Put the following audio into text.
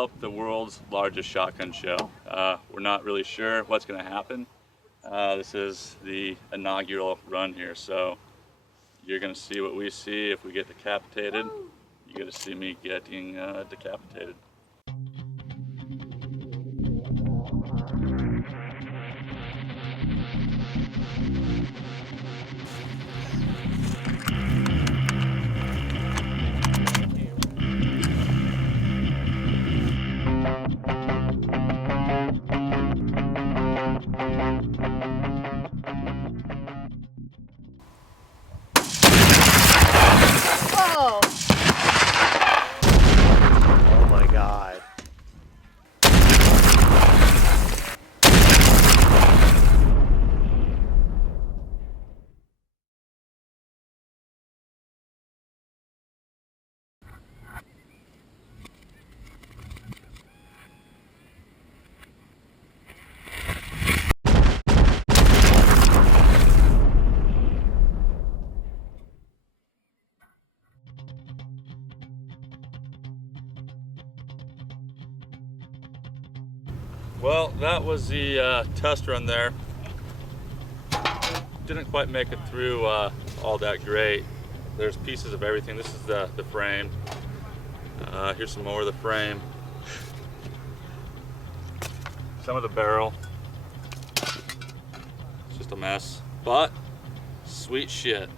develop the world's largest shotgun shell. We're not really sure what's going to happen. This is the inaugural run here, so you're going to see what we see. If we get decapitated, you're going to see me getting decapitated. Oh! Oh my God. Well, that was the test run there. Didn't quite make it through all that great. There's pieces of everything. This is the frame. Here's some more of the frame. Some of the barrel. It's just a mess, but sweet shit.